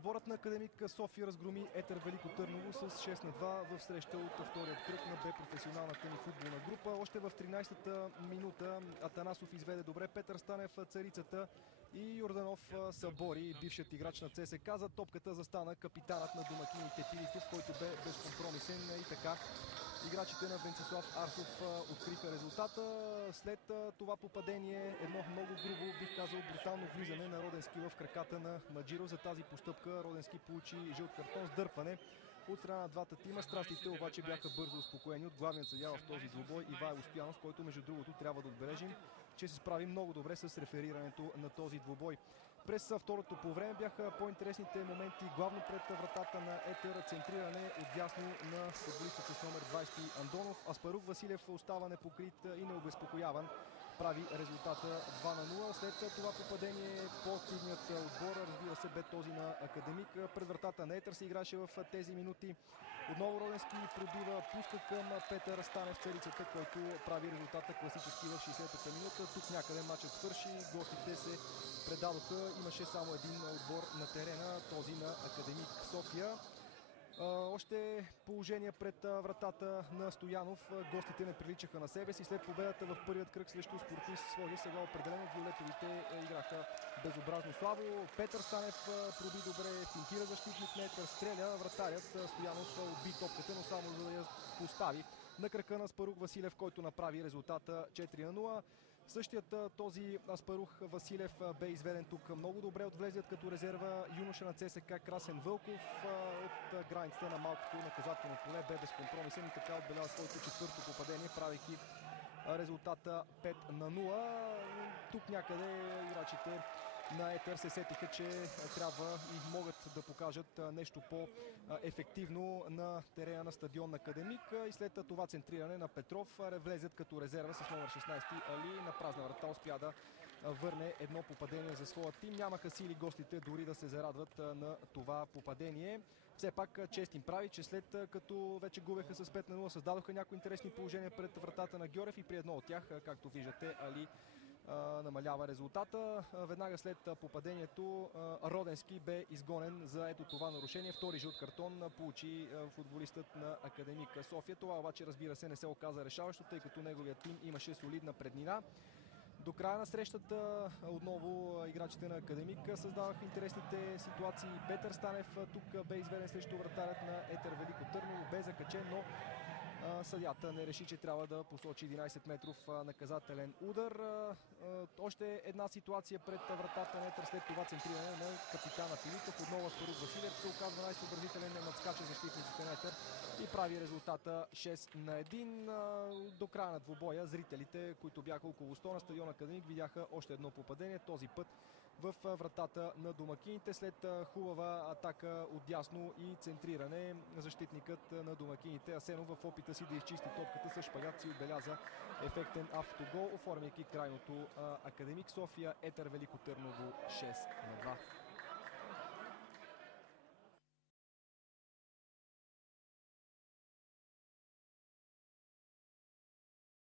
Отборът на Академик София разгроми Етер Велико Търново с 6-2 в среща от вторият кръг на Б професионалната ни футболна група. Още в 13-та минута Атанасов изведе добре Петър Станев царицата и Йорданов събори бившият играч на ЦСКА. За топката застана капитанът на домакините Пилитов, който бе безкомпромисен и така. Играчите на Венцислав Арсов откриха резултата. След това попадение, едно много грубо, бих казал брутално влизане на Роденски в краката на Маджиро. За тази постъпка Роденски получи жълт картон с дърпане от страна на двата тима. Страстите обаче бяха бързо успокоени от главният съдия в този двубой Ивайло Стоянов, който между другото трябва да отбележим, че се справи много добре с реферирането на този двубой. През второто по време бяха по-интересните моменти, главно пред вратата на Етер, центриране отдясно на футболистът с номер 20 Андонов. Аспарух Василев остава непокрит и необезпокояван. Прави резултата 2-0. След това попадение по-активният отбор, разбира се, бе този на Академик. Пред вратата на Етер се играше в тези минути. Отново Роденски пробива, пуска към Петър Станев царицата, който прави резултата класически в 60-та минута. Тук някъде матчът свърши, гостите се предадоха. Имаше само един отбор на терена, този на Академик София. Още положение пред вратата на Стоянов. Гостите не приличаха на себе си. След победата в първият кръг срещу Спортист Своги, сега определено виолетовите играха безобразно слабо. Петър Станев проби добре, финтира защитник на Етер, стреля. Вратарят Стоянов отби топката, но само за да я постави на крака на Аспарух Василев, който направи резултата 4-0. Същият този Аспарух Василев бе изведен тук много добре от влезият като резерва юноша на ЦСКА Красен Вълков. От границата на малкото наказателно поле бе безкомпромисен и така отбеляза своето четвърто попадение, правейки резултата 5-0. Тук някъде играчите на Етер се сетиха, че трябва и могат да покажат нещо по-ефективно на терена на стадион Академик. И след това центриране на Петров влезят като резерва с номер 16 Али. На празна врата успя да върне едно попадение за своя тим. Нямаха сили гостите дори да се зарадват на това попадение. Все пак чест им прави, че след като вече губеха с 5-0, създадоха някои интересни положения пред вратата на Гьорев и при едно от тях, както виждате, Али намалява резултата. Веднага след попадението Роденски бе изгонен за ето това нарушение. Втори жълт картон получи футболистът на Академик София. Това обаче, разбира се, не се оказа решаващо, тъй като неговият тим имаше солидна преднина. До края на срещата отново играчите на Академик създаваха интересните ситуации. Петър Станев тук бе изведен срещу вратарят на Етер Велико Търново, бе закачен, но съдията не реши, че трябва да посочи 11-метров наказателен удар. Още една ситуация пред вратата на Етер, след това центриране на капитана Пилитов. Отново Аспарух Василев се оказва най-съобразителен, надскача защитниците на Етер и прави резултата 6-1. До края на двубоя зрителите, които бяха около 100 на стадион Академик, видяха още едно попадение, този път в вратата на домакините. След хубава атака отдясно и центриране, защитникът на домакините Асенов в опита си да изчисти топката с шпагат си отбеляза ефектен автогол, оформяйки крайното Академик София Етер Велико Търново 6-2.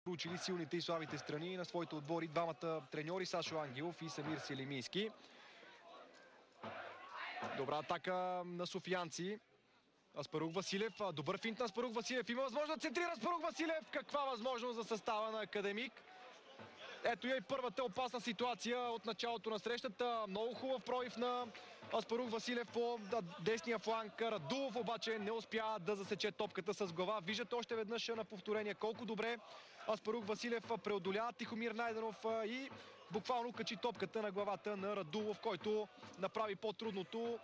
Проучили силните и слабите страни на своите отбори двамата треньори Сашо Ангелов и Самир Селимийски. Добра атака на софиянци. Аспарух Василев, добър финт на Аспарух Василев. Има възможност да центрира Аспарух Василев. Каква възможност за състава на Академик. Ето я и първата опасна ситуация от началото на срещата. Много хубав пробив на Аспарух Василев по десния фланг. Радулов обаче не успя да засече топката с глава. Виждате още веднъж на повторение колко добре Аспарух Василев преодолява Тихомир Найденов и буквално качи топката на главата на Радулов, който направи по-трудното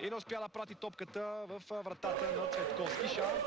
и не успя да прати топката в вратата на Цветковски. Шанс